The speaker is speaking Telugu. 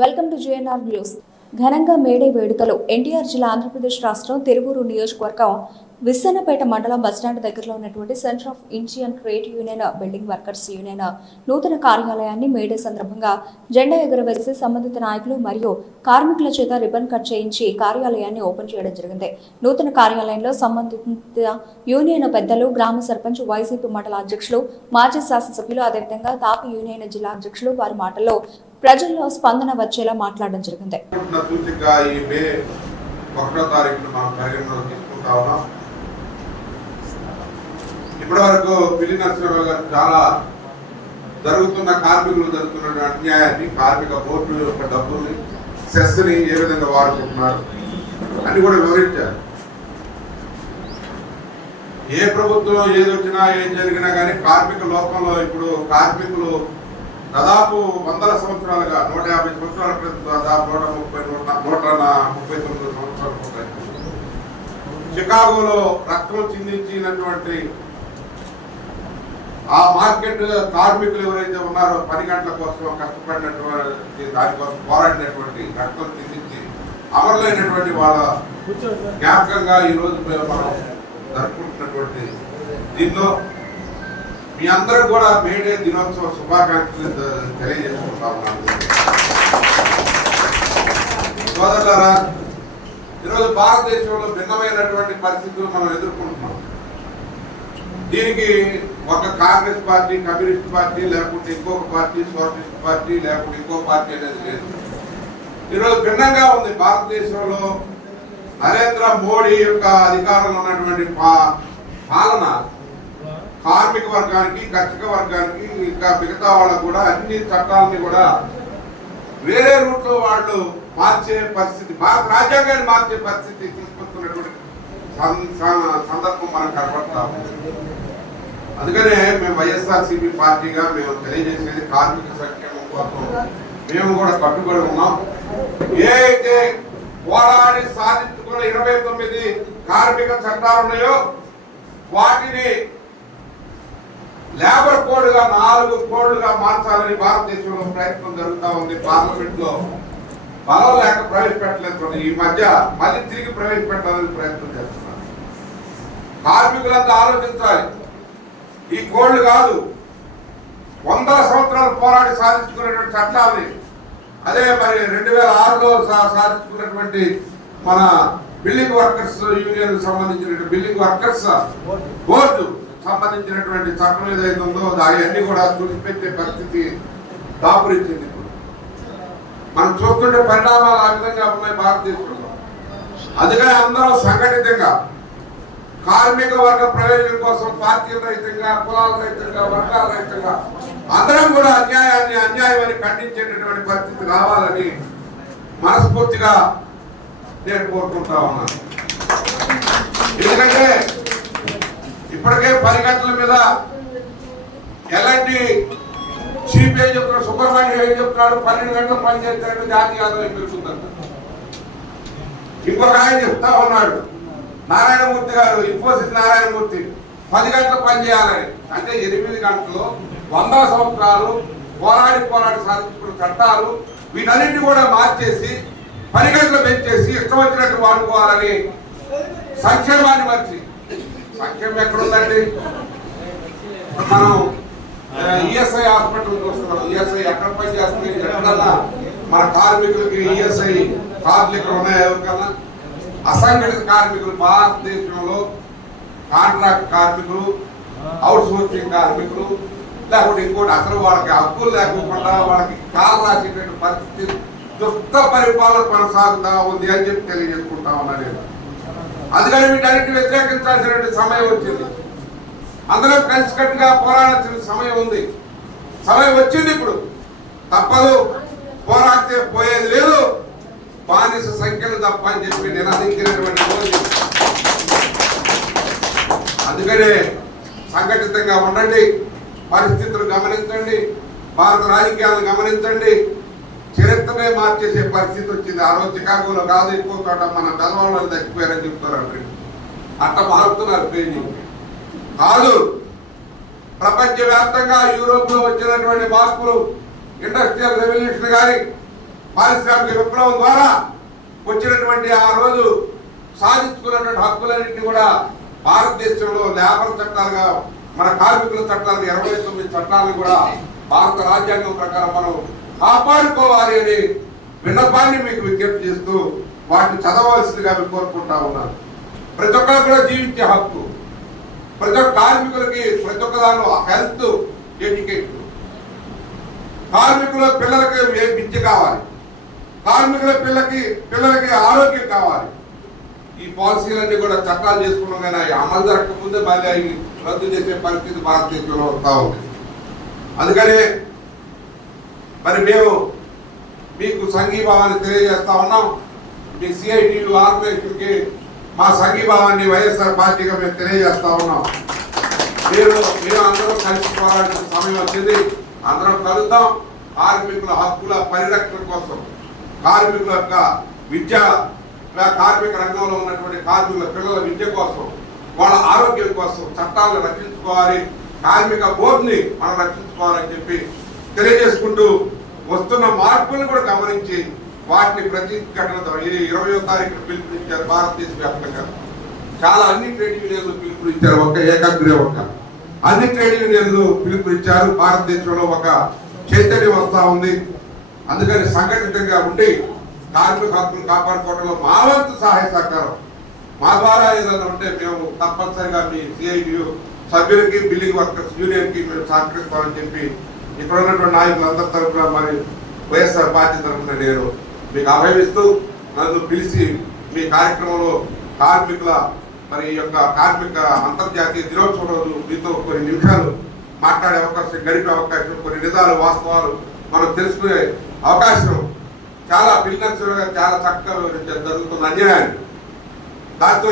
Welcome to JNR news. ఘనంగా మేడే వేడుకలు ఎన్టీఆర్ జిల్లా ఆంధ్రప్రదేశ్ రాష్ట్రం తిరువూరు నియోజకవర్గం విస్సన్నపేట మండలం బస్టాండ్ దగ్గరలో ఉన్నటువంటి centre of Indian trade union building workers union నూతన కార్యాలయాన్ని మేడే సందర్భంగా జెండా ఎగురవేసి సంబంధిత నాయకులు మరియు కార్మికుల చేత రిబన్ కట్ చేయించి కార్యాలయాన్ని ఓపెన్ చేయడం జరిగింది. నూతన కార్యాలయంలో సంబంధిత యూనియన్ పెద్దలు, గ్రామ సర్పంచ్, వైసీపీ మండల అధ్యక్షులు, మాజీ శాసనసభ్యులు, అదేవిధంగా తాపీ యూనియన్ జిల్లా అధ్యక్షులు వారి మాటల్లో ప్రజల్లో స్పందన వచ్చేలా మాట్లాడడం జరిగింది. ఇప్పటి వరకు పిల్లి నరసింహారావు గారు చాలా కార్మికులు జరుగుతున్న అన్యాయాన్ని, కార్మిక బోర్డు యొక్క డబ్బుల్ని, సెస్ని ఏ విధంగా వాడుకుంటున్నారు అని కూడా వివరించారు. ఏ ప్రభుత్వం ఏది వచ్చినా ఏం జరిగినా కానీ కార్మిక లోకంలో ఇప్పుడు కార్మికులు దాదాపు 100 సంవత్సరాలుగా 150 సంవత్సరాల క్రితం దాదాపు 139 సంవత్సరాలు ఉంటాయి. చికాగోలో రక్తం చిందించినటువంటి ఆ మార్కెట్ కార్మికులు ఎవరైతే ఉన్నారో 10 గంటల కోసం కష్టపడినటువంటి దానికోసం పోరాడినటువంటి రక్తం చిందించి అమరులైనటువంటి వాళ్ళ జ్ఞాపకంగా ఈరోజు మనం జరుపుకుంటున్నటువంటి దీనిలో మీ అందరూ కూడా మేడే దినోత్సవ శుభాకాంక్షలు తెలియజేసుకుంటా ఉన్నాను. సోదరులారా, ఈరోజు భారతదేశంలో భిన్నమైనటువంటి పరిస్థితులు మనం ఎదుర్కొంటున్నాం. దీనికి ఒక కాంగ్రెస్ పార్టీ, కమ్యూనిస్ట్ పార్టీ, లేకుంటే ఇంకొక పార్టీ, సోషలిస్ట్ పార్టీ, లేకుంటే ఇంకో పార్టీ అనేది లేదు. ఈరోజు భిన్నంగా ఉంది. భారతదేశంలో నరేంద్ర మోడీ యొక్క అధికారంలో ఉన్నటువంటి పాలన కార్మిక వర్గానికి, కర్షక వర్గానికి, ఇంకా మిగతా వాళ్ళకు కూడా అన్ని చట్టాలని కూడా వేరే రూట్లో వాళ్ళు మార్చే పరిస్థితి, భారత రాజ్యాంగాన్ని మార్చే పరిస్థితి తీసుకొస్తున్నటువంటి సందర్భం మనం కనపడతాము. అందుకనే మేము వైఎస్ఆర్సీపీ పార్టీగా మేము తెలియజేసేది కార్మిక సంక్షేమం కోసం మేము కూడా కట్టుబడి ఉన్నాం. ఏ అయితే పోరాడి సాధించుకున్న 29 కార్మిక చట్టాలు ఉన్నాయో వాటిని లేబర్ కోడ్గా 4 కోడ్లుగా మార్చాలని భారతదేశంలో ప్రయత్నం జరుగుతూ ఉంది. పార్లమెంట్ లో బలం లేక ప్రవేశపెట్టలేదు. ఈ మధ్య మళ్ళీ తిరిగి ప్రవేశపెట్టాలని ప్రయత్నం చేస్తున్నారు. కార్మికులంతా ఆలోచించాలి. ఈ కోడ్లు కాదు, 100 సంవత్సరాలు పోరాడి సాధించుకున్నటువంటి చట్టాలని, అదే మరి 2006లో సాధించుకున్నటువంటి మన బిల్డింగ్ వర్కర్స్ యూనియన్ సంబంధించిన బిల్డింగ్ వర్కర్స్ బోర్డు సంబంధించినటువంటి చట్టం ఏదైతే ఉందో దాన్ని కూడా తుడిచిపెట్టే పరిస్థితి దాపురించింది. ఇప్పుడు మనం చూస్తుంటే పరిణామాలు ఆ విధంగా ఉన్నాయి భారతదేశంలో. అందుకని అందరూ సంఘటితంగా కార్మిక వర్గ ప్రయోజనం కోసం పార్టీల రహితంగా, కులాల రహితంగా, వర్గాల రహితంగా అందరం కూడా అన్యాయాన్ని ఖండించేటటువంటి పరిస్థితి రావాలని మనస్ఫూర్తిగా నేను కోరుకుంటా ఉన్నాను. ఎందుకంటే ఇప్పటికే 10 గంటల మీద ఎలాంటి చీఫ్ ఏం చెప్తున్నాడు, సుబ్రహ్మణ్యం ఏం చెప్తున్నాడు, 12 గంటలు పనిచేస్తాడు, జాతీయ ఆదాయం పెరుగుతుందంట. ఇంకొక ఆయన చెప్తా ఉన్నాడు, నారాయణమూర్తి గారు, ఇన్ఫోసిస్ నారాయణమూర్తి 10 గంటలు పనిచేయాలని. అంటే 8 గంటలు 100 సంవత్సరాలు పోరాడి సాధించుకున్న చట్టాలు వీటన్నింటినీ కూడా మార్చేసి 10 గంటలు పెంచేసి ఇష్టం వచ్చినట్టు వాడుకోవాలని సంక్షేమాన్ని మర్చి, సంక్షేమం ఎక్కడుందండి? మనం ఈఎస్ఐ హాస్పిటల్ చూస్తున్నాం. ఈఎస్ఐ ఎక్కడ పనిచేస్తుంది? ఎక్కడన్నా మన కార్మికులకి ఈఎస్ఐ కార్డులు ఇక్కడ ఉన్నాయా? ఎవరికన్నా అసంఘటిత కార్మికులు భారతదేశంలో కాంట్రాక్ట్ కార్మికులు, అవుట్ సోర్సింగ్ కార్మికులు, లేకుంటే ఇంకోటి అసలు వాళ్ళకి హక్కులు లేకుండా వాళ్ళకి కాలు రాసేటువంటి పరిస్థితి, దుష్ట పరిపాలన కొనసాగుతా ఉంది అని చెప్పి తెలియజేసుకుంటా ఉన్నాను. అందుకని వీటన్నిటిని వ్యతిరేకించాల్సిన సమయం వచ్చింది. అందరం కలిసికట్టుగా పోరాడాల్సిన సమయం ఉంది. సమయం వచ్చింది. ఇప్పుడు తప్పదు, పోరాడితే పోయేది లేదు, బానిస సంఖ్యలు తప్ప అని చెప్పి నినదించినటువంటి రోజు. అందుకనే సంఘటితంగా ఉండండి, పరిస్థితులు గమనించండి, భారత రాజకీయాలను గమనించండి. చరిత్రనే మార్చేసే పరిస్థితి వచ్చింది. ఆ రోజు చికాగోలో కాదు, ఎక్కువ చోట మన బెల్వాళ్ళు తగ్గిపోయారని చెప్తారు. అట్ట మారుతున్నారు పేజీ కాదు. ప్రపంచవ్యాప్తంగా యూరోప్ లో వచ్చినటువంటి మార్పులు, ఇండస్ట్రియల్ రెవల్యూషన్ కానీ, పారిశ్రామిక విప్లవం ద్వారా వచ్చినటువంటి ఆ రోజు సాధించుకున్నటువంటి హక్కులన్నింటినీ కూడా భారతదేశంలో లేబర్ చట్టాలుగా మన కార్మికుల చట్టాలు 29 చట్టాలను కూడా భారత రాజ్యాంగం ప్రకారం మనం కాపాడుకోవాలి అనే విన్నపాన్ని మీకు విజ్ఞప్తి చేస్తూ వాటిని చదవలసిందిగా మీరు కోరుకుంటా ఉన్నారు. ప్రతి ఒక్కరు కూడా జీవించే హక్కు, ప్రతి ఒక్క కార్మికులకి ప్రతి ఒక్క దానిలో హెల్త్ ఎడ్యుకేషన్, కార్మికుల పిల్లలకి విద్య కావాలి, కార్మికుల పిల్లలకి ఆరోగ్యం కావాలి. ఈ పాలసీలన్నీ కూడా చట్టాలు చేసుకున్నాం కానీ అవి అమలు జరగకముందే మళ్ళీ అవి రద్దు చేసే పరిస్థితి భారతదేశంలో వస్తూ ఉంది. అందుకనే మరి మేము మీకు సంఘీభావాన్ని తెలియజేస్తా ఉన్నాం. మీ సిఐటిలు ఆర్గనైజేషన్కి మా సంఘీభావాన్ని వైఎస్ఆర్ పార్టీగా మేము తెలియజేస్తా ఉన్నాం. మీరు అందరూ కలిసి పోరాడాల్సిన సమయం వచ్చింది. అందరం కలుద్దాం. కార్మికుల హక్కుల పరిరక్షణ కోసం, కార్మికుల యొక్క విద్య, కార్మిక రంగంలో ఉన్నటువంటి కార్మికుల పిల్లల విద్య కోసం, వాళ్ళ ఆరోగ్యం కోసం చట్టాలను రక్షించుకోవాలి, కార్మిక బోర్డుని మనం రక్షించుకోవాలని చెప్పి తెలియజేసుకుంటూ వస్తున్న మార్పులను కూడా గమనించి వాటిని ప్రతిఘటనతో ఈ 20వ తారీఖున పిలుపునిచ్చారు. భారతదేశ వ్యాప్తంగా చాలా అన్ని ట్రేడ్ యూనియన్లు పిలుపునిచ్చారు. ఒక ఏకాగ్రే ఒక అన్ని ట్రేడ్ యూనియన్లు పిలుపునిచ్చారు. భారతదేశంలో ఒక చైతన్యం వస్తూ ఉంది. అందుకని సంఘటితంగా ఉండి కార్మిక హక్కులు కాపాడుకోవడంలో మా వంతు సహాయ సహకారం మా ద్వారా ఏదైనా ఉంటే మేము తప్పనిసరిగా మీ సిఐటియు సభ్యులకి, బిల్డింగ్ వర్కర్స్ యూనియన్కి మేము సహకరిస్తామని చెప్పి ఇక్కడ ఉన్నటువంటి నాయకులందరి తరఫున మరి వైఎస్ఆర్ పార్టీ తరఫున నేను మీకు అభయమిస్తూ నన్ను పిలిచి మీ కార్యక్రమంలో కార్మికుల మరి ఈ యొక్క కార్మిక అంతర్జాతీయ దినోత్సవం రోజు మీతో కొన్ని నిమిషాలు మాట్లాడే అవకాశం, గడిపే అవకాశం, కొన్ని నిజాలు వాస్తవాలు మనం తెలుసుకునే అవకాశం చాలా పిల్లలు చాలా చక్కగా జరుగుతున్న అన్యాయాన్ని దాంతో